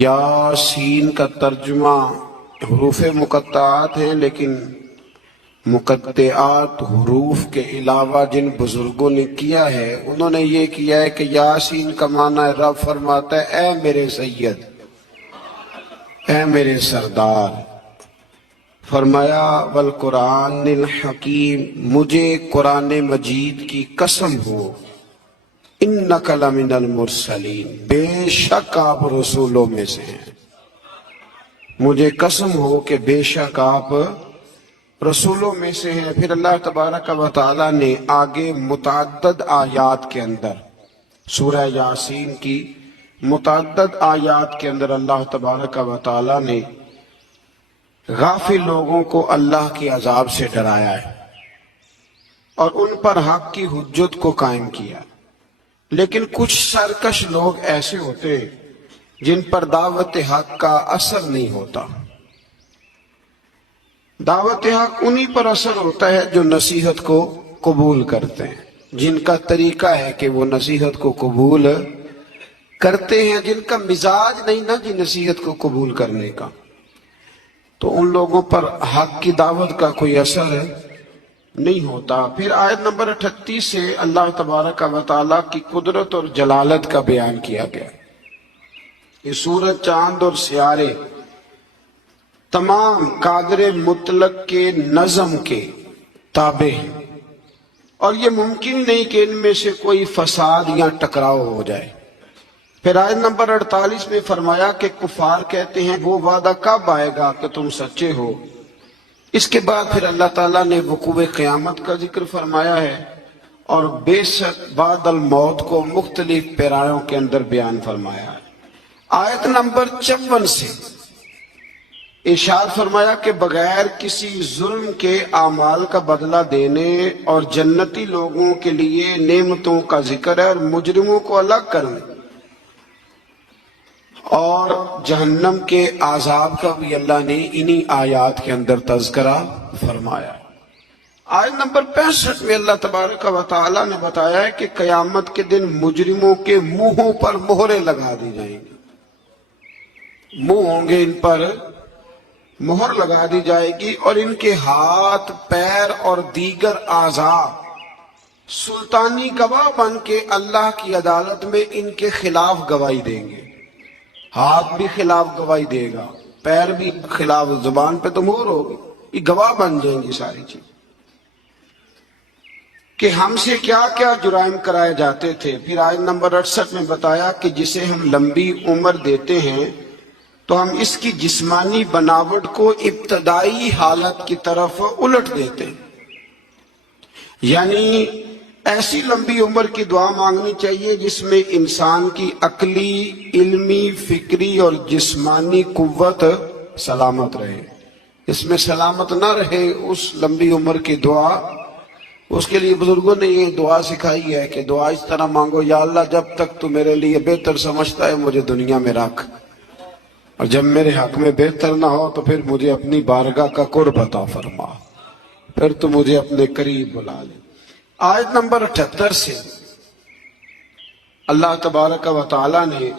یاسین کا ترجمہ حروف مقطعات ہیں، لیکن مقطعات حروف کے علاوہ جن بزرگوں نے کیا ہے انہوں نے یہ کیا ہے کہ یاسین کا معنی ہے رب فرماتا ہے اے میرے سید، اے میرے سردار. فرمایا والقرآن الحکیم، مجھے قرآن مجید کی قسم ہو، انک لمن المرسلین، بے شک آپ رسولوں میں سے ہیں. مجھے قسم ہو کہ بے شک آپ رسولوں میں سے ہیں. پھر اللہ تبارک و تعالی نے آگے متعدد آیات کے اندر، سورہ یاسین کی متعدد آیات کے اندر اللہ تبارک و تعالی نے غافل لوگوں کو اللہ کے عذاب سے ڈرایا ہے اور ان پر حق کی حجت کو قائم کیا. لیکن کچھ سرکش لوگ ایسے ہوتے ہیں جن پر دعوت حق کا اثر نہیں ہوتا. دعوت حق انہی پر اثر ہوتا ہے جو نصیحت کو قبول کرتے ہیں، جن کا طریقہ ہے کہ وہ نصیحت کو قبول کرتے ہیں، جن کا مزاج نہیں نا جی نصیحت کو قبول کرنے کا، تو ان لوگوں پر حق کی دعوت کا کوئی اثر نہیں ہوتا. پھر آیت نمبر 38 سے اللہ تبارک و تعالیٰ کی قدرت اور جلالت کا بیان کیا گیا. یہ سورج، چاند اور سیارے تمام قادر مطلق کے نظم کے تابع ہیں، اور یہ ممکن نہیں کہ ان میں سے کوئی فساد یا ٹکراؤ ہو جائے. پھر آیت نمبر 48 میں فرمایا کہ کفار کہتے ہیں وہ وعدہ کب آئے گا کہ تم سچے ہو. اس کے بعد پھر اللہ تعالیٰ نے وقوع قیامت کا ذکر فرمایا ہے اور بے شک بعد الموت کو مختلف پیرایوں کے اندر بیان فرمایا ہے. آیت نمبر 54 سے ارشاد فرمایا کہ بغیر کسی ظلم کے اعمال کا بدلہ دینے اور جنتی لوگوں کے لیے نعمتوں کا ذکر ہے اور مجرموں کو الگ کرنے اور جہنم کے عذاب کا بھی اللہ نے انہی آیات کے اندر تذکرہ فرمایا. آیت نمبر 65 میں اللہ تبارک و تعالیٰ نے بتایا ہے کہ قیامت کے دن مجرموں کے منہوں پر مہریں لگا دی جائیں گی. منہ ہوں گے ان پر مہر لگا دی جائے گی اور ان کے ہاتھ، پیر اور دیگر اعضاء سلطانی گواہ بن کے اللہ کی عدالت میں ان کے خلاف گواہی دیں گے. ہاتھ بھی خلاف گواہی دے گا، پیر بھی خلاف، زبان پہ تو مہر ہوگی، یہ گواہ بن جائیں گی ساری چیز کہ ہم سے کیا کیا جرائم کرائے جاتے تھے. پھر آیت نمبر 68 میں بتایا کہ جسے ہم لمبی عمر دیتے ہیں تو ہم اس کی جسمانی بناوٹ کو ابتدائی حالت کی طرف الٹ دیتے ہیں. یعنی ایسی لمبی عمر کی دعا مانگنی چاہیے جس میں انسان کی عقلی، علمی، فکری اور جسمانی قوت سلامت رہے. اس میں سلامت نہ رہے اس لمبی عمر کی دعا، اس کے لیے بزرگوں نے یہ دعا سکھائی ہے کہ دعا اس طرح مانگو، یا اللہ جب تک تو میرے لیے بہتر سمجھتا ہے مجھے دنیا میں رکھ، اور جب میرے حق میں بہتر نہ ہو تو پھر مجھے اپنی بارگاہ کا قرب عطا فرما، پھر تو مجھے اپنے قریب بلا لے. آیت نمبر 78 سے اللہ تبارک و تعالی نے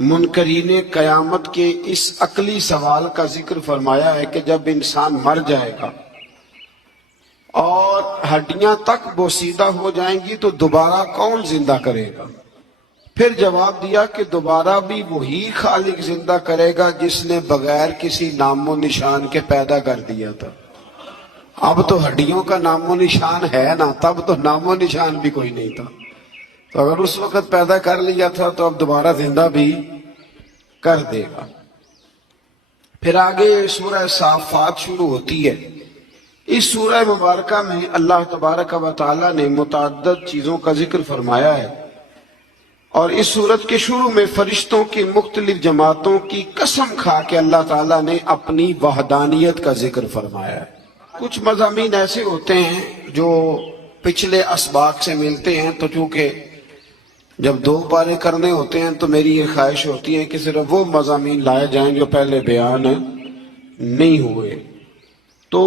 منکرین قیامت کے اس عقلی سوال کا ذکر فرمایا ہے کہ جب انسان مر جائے گا اور ہڈیاں تک بوسیدہ ہو جائیں گی تو دوبارہ کون زندہ کرے گا. پھر جواب دیا کہ دوبارہ بھی وہی خالق زندہ کرے گا جس نے بغیر کسی نام و نشان کے پیدا کر دیا تھا. اب تو ہڈیوں کا نام و نشان ہے نا، تب تو نام و نشان بھی کوئی نہیں تھا. تو اگر اس وقت پیدا کر لیا تھا تو اب دوبارہ زندہ بھی کر دے گا. پھر آگے سورہ صافات شروع ہوتی ہے. اس سورہ مبارکہ میں اللہ تبارک و تعالیٰ نے متعدد چیزوں کا ذکر فرمایا ہے اور اس سورت کے شروع میں فرشتوں کی مختلف جماعتوں کی قسم کھا کے اللہ تعالیٰ نے اپنی وحدانیت کا ذکر فرمایا ہے. کچھ مضامین ایسے ہوتے ہیں جو پچھلے اسباق سے ملتے ہیں، تو چونکہ جب 2 پارے کرنے ہوتے ہیں تو میری یہ خواہش ہوتی ہے کہ صرف وہ مضامین لائے جائیں جو پہلے بیان نہیں ہوئے. تو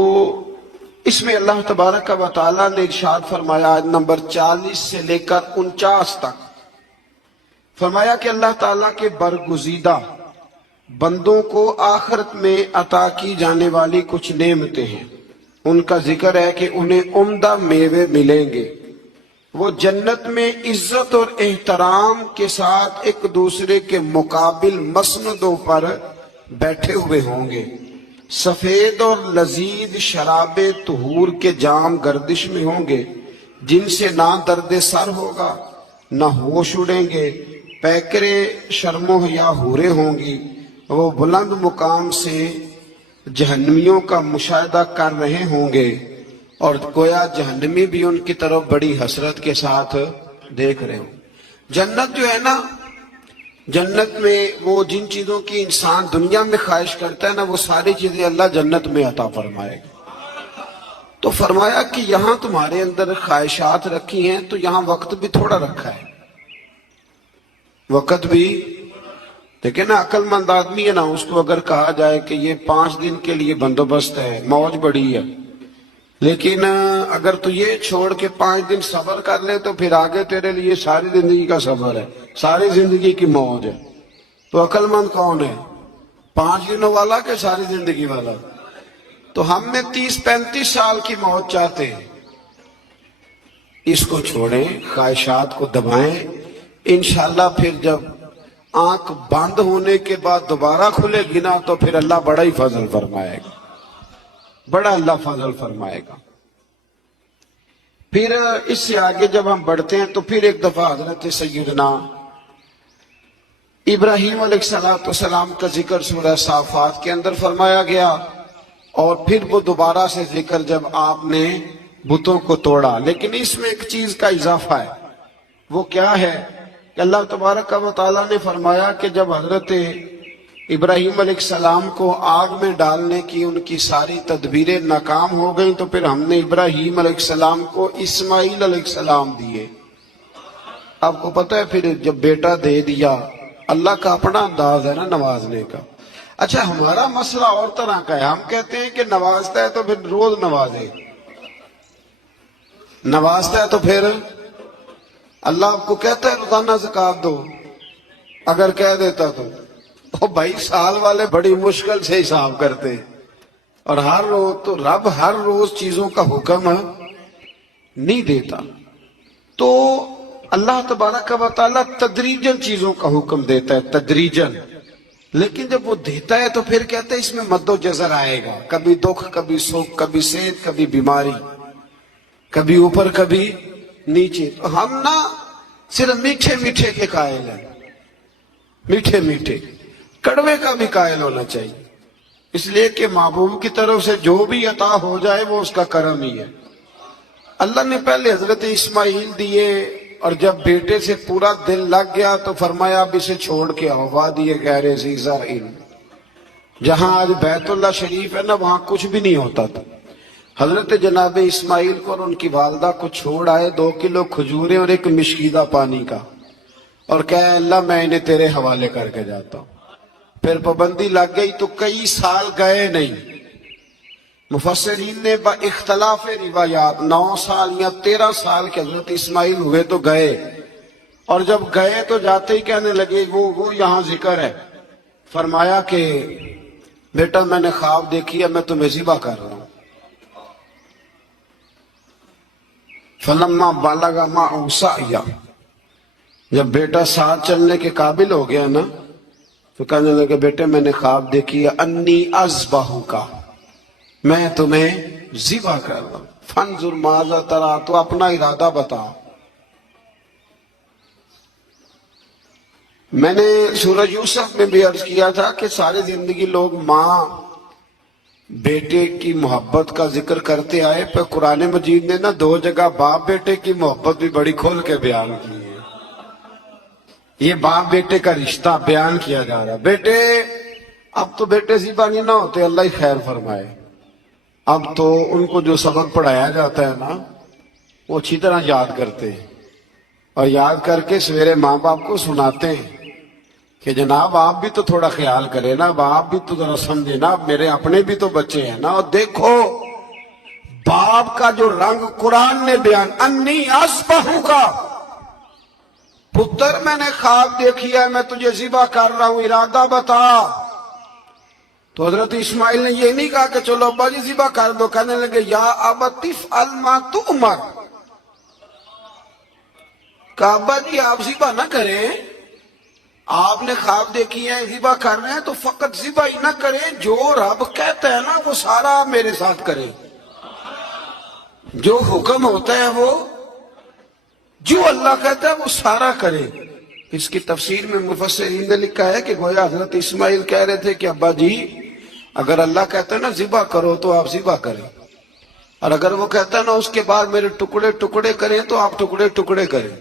اس میں اللہ تبارک و تعالیٰ نے ارشاد فرمایا آیت نمبر 40 سے لے کر 49 تک فرمایا کہ اللہ تعالیٰ کے برگزیدہ بندوں کو آخرت میں عطا کی جانے والی کچھ نعمتیں ہیں، ان کا ذکر ہے کہ انہیں عمدہ میوے ملیں گے، وہ جنت میں عزت اور احترام کے ساتھ ایک دوسرے کے مقابل مسندوں پر بیٹھے ہوئے ہوں گے، سفید اور لذیذ شراب طہور کے جام گردش میں ہوں گے، جن سے نہ درد سر ہوگا نہ ہوش اڑیں گے، پیکرے شرم و حیا حوریں ہوں گی، وہ بلند مقام سے جہنمیوں کا مشاہدہ کر رہے ہوں گے، اور گویا جہنمی بھی ان کی طرف بڑی حسرت کے ساتھ دیکھ رہے ہوں۔ جنت جو ہے نا، جنت میں وہ جن چیزوں کی انسان دنیا میں خواہش کرتا ہے نا، وہ ساری چیزیں اللہ جنت میں عطا فرمائے گا۔ تو فرمایا کہ یہاں تمہارے اندر خواہشات رکھی ہیں، تو یہاں وقت بھی تھوڑا رکھا ہے، وقت بھی دیکھیں نا، عقل مند آدمی ہے نا، اس کو اگر کہا جائے کہ یہ 5 دن کے لیے بندوبست ہے، موج بڑی ہے، لیکن اگر تو یہ چھوڑ کے 5 دن صبر کر لے تو پھر آگے تیرے لیے ساری زندگی کا صبر ہے، ساری زندگی کی موج ہے۔ تو عقل مند کون ہے، 5 دنوں والا کہ ساری زندگی والا؟ تو ہم نے 30-35 سال کی موج چاہتے ہیں۔ اس کو چھوڑیں، خواہشات کو دبائیں، انشاءاللہ پھر جب آنکھ بند ہونے کے بعد دوبارہ کھلے گی نا، تو پھر اللہ بڑا ہی فضل فرمائے گا، بڑا اللہ فضل فرمائے گا۔ پھر اس سے آگے جب ہم بڑھتے ہیں تو پھر ایک دفعہ حضرت سیدنا ابراہیم علیہ السلام کا ذکر سورہ صافات کے اندر فرمایا گیا، اور پھر وہ دوبارہ سے ذکر جب آپ نے بتوں کو توڑا۔ لیکن اس میں ایک چیز کا اضافہ ہے، وہ کیا ہے کہ اللہ تبارک و تعالیٰ نے فرمایا کہ جب حضرت ابراہیم علیہ السلام کو آگ میں ڈالنے کی ان کی ساری تدبیریں ناکام ہو گئیں، تو پھر ہم نے ابراہیم علیہ السلام کو اسماعیل علیہ السلام دیے۔ آپ کو پتہ ہے پھر جب بیٹا دے دیا، اللہ کا اپنا انداز ہے نا نوازنے کا۔ اچھا، ہمارا مسئلہ اور طرح کا ہے، ہم کہتے ہیں کہ نوازتا ہے تو پھر روز نوازے، نوازتا ہے تو پھر اللہ آپ کو کہتا ہے روزانہ زکوٰۃ دو، اگر کہہ دیتا تو بھائی سال والے بڑی مشکل سے حساب کرتے ہیں، اور ہر روز تو رب ہر روز چیزوں کا حکم نہیں دیتا، تو اللہ تبارک و تعالیٰ تدریجاً چیزوں کا حکم دیتا ہے، تدریجاً، لیکن جب وہ دیتا ہے تو پھر کہتے ہیں اس میں مد و جزر آئے گا، کبھی دکھ، کبھی سکھ، کبھی صحت، کبھی بیماری، کبھی اوپر کبھی نیچے۔ تو ہم نا صرف میٹھے میٹھے کے قائل ہیں، میٹھے میٹھے، کڑوے کا بھی قائل ہونا چاہیے، اس لیے کہ محبوب کی طرف سے جو بھی عطا ہو جائے وہ اس کا کرم ہی ہے۔ اللہ نے پہلے حضرت اسماعیل دیے، اور جب بیٹے سے پورا دل لگ گیا تو فرمایا اب اسے چھوڑ کے آؤ وادی غیر ذی زرع، جہاں آج بیت اللہ شریف ہے نا، وہاں کچھ بھی نہیں ہوتا تھا۔ حضرت جناب اسماعیل کو اور ان کی والدہ کو چھوڑ آئے 2 کلو کھجوریں اور ایک مشکیدہ پانی کا، اور کہا اللہ میں انہیں تیرے حوالے کر کے جاتا ہوں۔ پھر پابندی لگ گئی تو کئی سال گئے نہیں، مفسرین نے با اختلاف روایات 9 سال یا 13 سال کے حضرت اسماعیل ہوئے تو گئے، اور جب گئے تو جاتے ہی کہنے لگے وہ یہاں ذکر ہے، فرمایا کہ بیٹا میں نے خواب دیکھی ہے، میں تمہیں ذبح کر رہا ہوں۔ فلما بلغ معه السعي، جب بیٹا ساتھ چلنے کے قابل ہو گیا نا، تو کہنے لگے بیٹے میں نے خواب دیکھی ہے انی اذبحک، میں تمہیں ذبح کر رہا ہوں، فانظر ماذا تری، تو اپنا ارادہ بتا۔ میں نے سورہ یوسف میں بھی عرض کیا تھا کہ ساری زندگی لوگ ماں بیٹے کی محبت کا ذکر کرتے آئے، پھر قرآن مجید نے نا 2 جگہ باپ بیٹے کی محبت بھی بڑی کھول کے بیان کی ہے۔ یہ باپ بیٹے کا رشتہ بیان کیا جا رہا، بیٹے اب تو بیٹے ذبح نہیں نہ ہوتے، اللہ ہی خیر فرمائے، اب تو ان کو جو سبق پڑھایا جاتا ہے نا وہ اچھی طرح یاد کرتے ہیں، اور یاد کر کے سویرے ماں باپ کو سناتے ہیں کہ جناب آپ بھی تو تھوڑا خیال کریں نا، آپ بھی تو ذرا سمجھے نا، میرے اپنے بھی تو بچے ہیں نا۔ اور دیکھو باپ کا جو رنگ قرآن نے بیان، انی اذبحک، پتر میں نے خواب دیکھی ہے، میں تجھے ذبح کر رہا ہوں، ارادہ بتا۔ تو حضرت اسماعیل نے یہ نہیں کہا کہ چلو ابا جی ذبح کر دو، کہنے لگے یا ابت افعل ما تؤمر، کہا ابا جی آپ ذبح نہ کریں، آپ نے خواب دیکھی ہے ذبح کر رہے ہیں تو فقط ذبح ہی نہ کریں، جو رب کہتا ہے نا وہ سارا میرے ساتھ کریں، جو حکم ہوتا ہے وہ جو اللہ کہتا ہے وہ سارا کرے۔ اس کی تفسیر میں مفسرین نے لکھا ہے کہ گویا حضرت اسماعیل کہہ رہے تھے کہ ابا جی اگر اللہ کہتا ہے نا ذبح کرو تو آپ ذبح کریں، اور اگر وہ کہتا ہے نا اس کے بعد میرے ٹکڑے ٹکڑے کریں تو آپ ٹکڑے ٹکڑے کریں،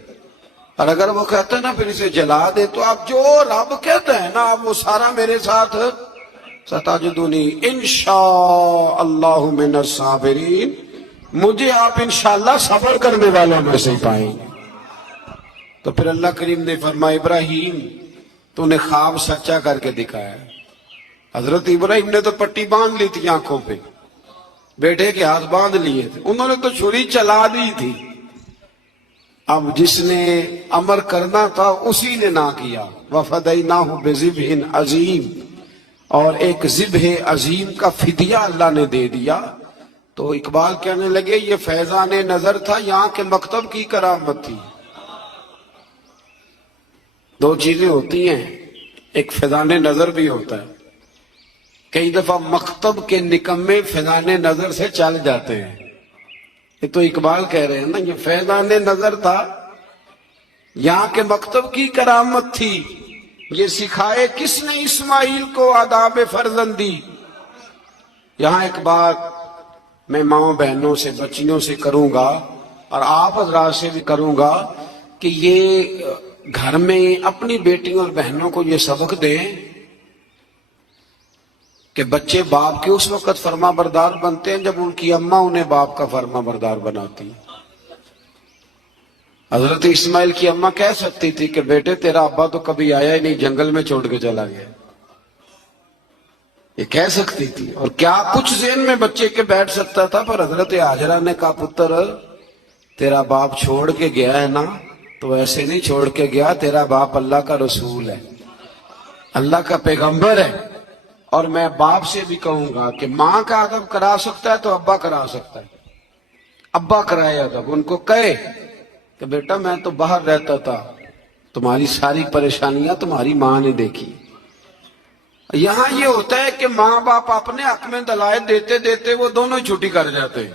اور اگر وہ کہتا ہے نا پھر اسے جلا دے تو آپ جو رب کہتا ہے نا آپ وہ سارا میرے ساتھ ستجدونی انشاء اللہ من الصابرین، مجھے آپ انشاءاللہ صبر کرنے والوں میں سے پائیں گے۔ تو پھر اللہ کریم نے فرمایا ابراہیم تو نے خواب سچا کر کے دکھایا۔ حضرت ابراہیم نے تو پٹی باندھ لی تھی آنکھوں پہ، بیٹے کے ہاتھ باندھ لیے تھے، انہوں نے تو چھری چلا دی تھی، اب جس نے امر کرنا تھا اسی نے نہ کیا۔ وَفَدَيْنَاهُ بِذِبْحٍ عَظِيمٍ، اور ایک ذبح عظیم کا فدیہ اللہ نے دے دیا۔ تو اقبال کہنے لگے یہ فیضان نظر تھا، یہاں کے مکتب کی کرامت تھی۔ دو چیزیں ہوتی ہیں، ایک فیضان نظر بھی ہوتا ہے، کئی دفعہ مکتب کے نکمے فیضان نظر سے چل جاتے ہیں، یہ تو اقبال کہہ رہے ہیں نا یہ فیضان نظر تھا، یہاں کے مکتب کی کرامت تھی، یہ سکھائے کس نے اسماعیل کو آداب فرزندی۔ یہاں ایک بات میں ماؤں بہنوں سے بچیوں سے کروں گا اور آپ حضرات سے بھی کروں گا کہ یہ گھر میں اپنی بیٹیوں اور بہنوں کو یہ سبق دیں کہ بچے باپ کے اس وقت فرما بردار بنتے ہیں جب ان کی اماں انہیں باپ کا فرما بردار بناتی۔ حضرت اسماعیل کی اماں کہہ سکتی تھی کہ بیٹے تیرا ابا تو کبھی آیا ہی نہیں، جنگل میں چھوڑ کے چلا گیا، یہ کہہ سکتی تھی، اور کیا کچھ ذہن میں بچے کے بیٹھ سکتا تھا، پر حضرت ہاجرہ نے کہا پتر تیرا باپ چھوڑ کے گیا ہے نا تو ایسے نہیں چھوڑ کے گیا، تیرا باپ اللہ کا رسول ہے، اللہ کا پیغمبر ہے، اور میں باپ سے بھی کہوں گا کہ ماں کا ادب کرا سکتا ہے تو ابا کرا سکتا ہے، ابا کرائے ادب، ان کو کہے کہ بیٹا میں تو باہر رہتا تھا، تمہاری ساری پریشانیاں تمہاری ماں نے دیکھی۔ یہاں یہ ہوتا ہے کہ ماں باپ اپنے حق میں دلائل دیتے دیتے وہ دونوں چھٹی کر جاتے ہیں،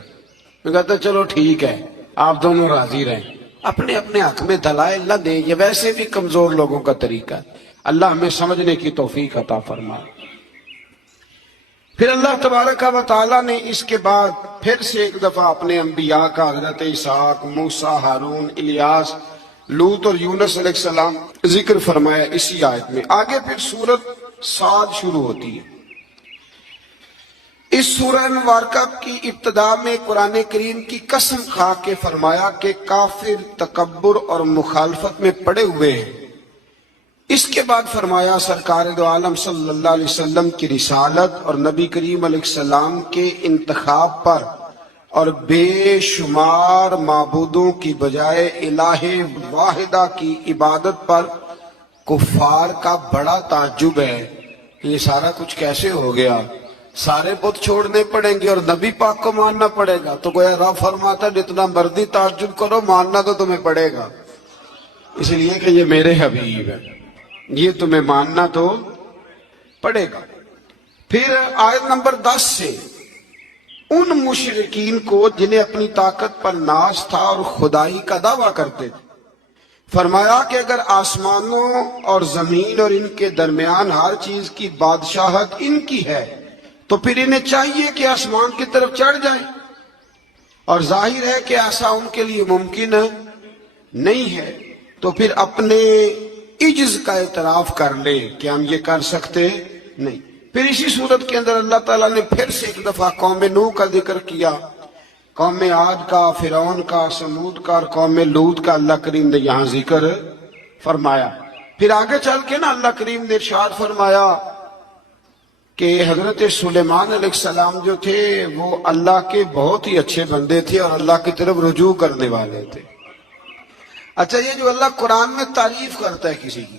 میں کہتا چلو ٹھیک ہے آپ دونوں راضی رہیں، اپنے اپنے حق میں دلائل نہ دیں، یہ ویسے بھی کمزور لوگوں کا طریقہ ہے، اللہ ہمیں سمجھنے کی توفیق عطا فرمائے۔ پھر اللہ تبارک و تعالیٰ نے اس کے بعد پھر سے ایک دفعہ اپنے انبیاء کا حضرت اسحاق، موسیٰ، ہارون، الیاس، لوط اور یونس علیہ السلام ذکر فرمایا اسی آیت میں۔ آگے پھر سورت صاد شروع ہوتی ہے۔ اس سورہ مبارکہ کی ابتدا میں قرآن کریم کی قسم کھا کے فرمایا کہ کافر تکبر اور مخالفت میں پڑے ہوئے ہیں۔ اس کے بعد فرمایا سرکار دو عالم صلی اللہ علیہ وسلم کی رسالت اور نبی کریم علیہ السلام کے انتخاب پر اور بے شمار معبودوں کی بجائے الہ واحدہ کی عبادت پر کفار کا بڑا تعجب ہے کہ یہ سارا کچھ کیسے ہو گیا، سارے بت چھوڑنے پڑیں گے اور نبی پاک کو ماننا پڑے گا۔ تو گویا رب فرماتا ہے جتنا مرضی تعجب کرو ماننا تو تمہیں پڑے گا، اس لیے کہ یہ میرے حبیب ہے، یہ تمہیں ماننا تو پڑے گا۔ پھر آیت نمبر 10 سے ان مشرکین کو جنہیں اپنی طاقت پر ناز تھا اور خدائی کا دعویٰ کرتے تھے، فرمایا کہ اگر آسمانوں اور زمین اور ان کے درمیان ہر چیز کی بادشاہت ان کی ہے تو پھر انہیں چاہیے کہ آسمان کی طرف چڑھ جائیں، اور ظاہر ہے کہ ایسا ان کے لیے ممکن نہیں ہے، تو پھر اپنے عجز کا اعتراف کر لے کہ ہم یہ کر سکتے نہیں۔ پھر اسی صورت کے اندر اللہ تعالیٰ نے پھر سے ایک دفعہ قوم نوح کا ذکر کیا، قوم عاد کا، فرعون کا، سمود کا اور قوم لوط کا اللہ کریم نے یہاں ذکر فرمایا۔ پھر آگے چل کے نا اللہ کریم نے ارشاد فرمایا کہ حضرت سلیمان علیہ السلام جو تھے وہ اللہ کے بہت ہی اچھے بندے تھے اور اللہ کی طرف رجوع کرنے والے تھے۔ اچھا، یہ جو اللہ قرآن میں تعریف کرتا ہے کسی کی،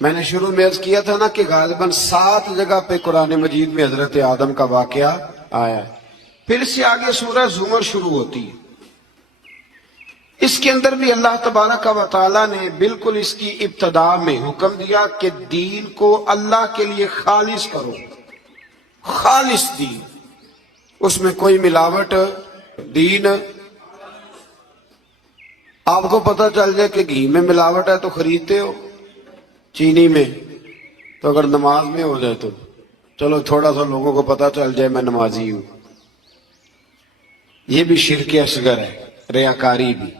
میں نے شروع میں عرض کیا تھا نا کہ غالباً 7 جگہ پہ قرآن مجید میں حضرت آدم کا واقعہ آیا ہے. پھر اس سے آگے سورہ زمر شروع ہوتی ہے. اس کے اندر بھی اللہ تبارک و تعالیٰ نے بالکل اس کی ابتدا میں حکم دیا کہ دین کو اللہ کے لیے خالص کرو. خالص دین، اس میں کوئی ملاوٹ. دین آپ کو پتہ چل جائے کہ گھی میں ملاوٹ ہے تو خریدتے ہو، چینی میں تو اگر نماز میں ہو جائے تو چلو تھوڑا سا لوگوں کو پتہ چل جائے میں نمازی ہوں. یہ بھی شرک اصغر ہے، ریاکاری بھی،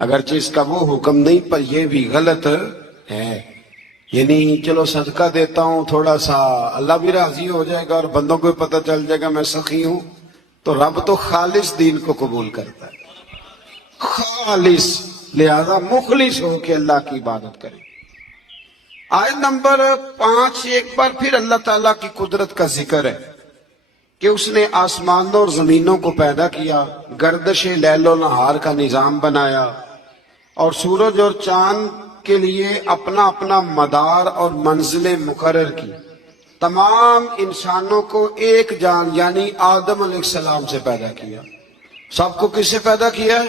اگرچہ اس کا وہ حکم نہیں پر یہ بھی غلط ہے. یعنی چلو صدقہ دیتا ہوں تھوڑا سا، اللہ بھی راضی ہو جائے گا اور بندوں کو پتہ چل جائے گا میں سخی ہوں. تو رب تو خالص دین کو قبول کرتا ہے، خالص، لہذا مخلص ہو کے اللہ کی عبادت کریں. آیت نمبر 5 ایک بار پھر اللہ تعالیٰ کی قدرت کا ذکر ہے کہ اس نے آسمانوں اور زمینوں کو پیدا کیا، گردش لیل و نہار کا نظام بنایا اور سورج اور چاند کے لیے اپنا اپنا مدار اور منزلیں مقرر کی. تمام انسانوں کو ایک جان یعنی آدم علیہ السلام سے پیدا کیا. سب کو کس سے پیدا کیا ہے؟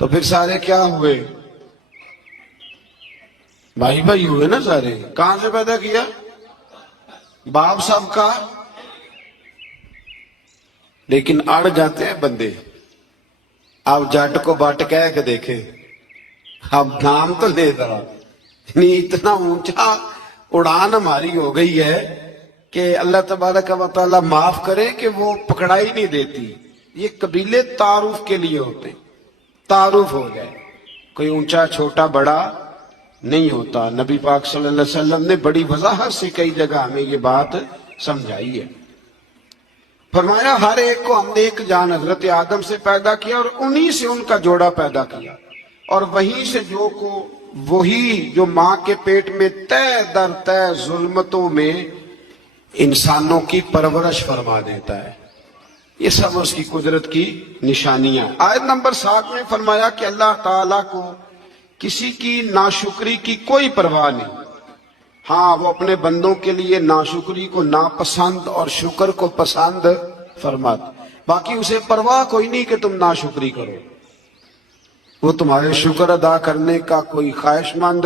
تو پھر سارے کیا ہوئے؟ بھائی بھائی ہوئے نا سارے. کہاں سے پیدا کیا؟ باپ سب کا. لیکن اڑ جاتے ہیں بندے. اب جٹ کو بٹ کہہ کے دیکھیں، اب نام تو لے ذرا. نہیں اتنا اونچا اڑان ہماری ہو گئی ہے کہ اللہ تبارک و تعالیٰ معاف کرے کہ وہ پکڑائی نہیں دیتی. یہ قبیلے تعارف کے لیے ہوتے، تعارف ہو گئے، کوئی اونچا چھوٹا بڑا نہیں ہوتا. نبی پاک صلی اللہ علیہ وسلم نے بڑی وضاحت سے کئی جگہ ہمیں یہ بات سمجھائی ہے. فرمایا ہر ایک کو ہم نے ایک جان حضرت آدم سے پیدا کیا اور انہی سے ان کا جوڑا پیدا کیا، اور وہیں سے وہی جو ماں کے پیٹ میں تہ در تہ ظلمتوں میں انسانوں کی پرورش فرما دیتا ہے. یہ سب اس کی قدرت کی نشانیاں. آیت نمبر 7 میں فرمایا کہ اللہ تعالیٰ کو کسی کی ناشکری کی کوئی پرواہ نہیں. ہاں وہ اپنے بندوں کے لیے ناشکری کو ناپسند اور شکر کو پسند فرماتا. باقی اسے پرواہ کوئی نہیں کہ تم ناشکری کرو، وہ تمہارے شکر ادا کرنے کا کوئی خواہش مند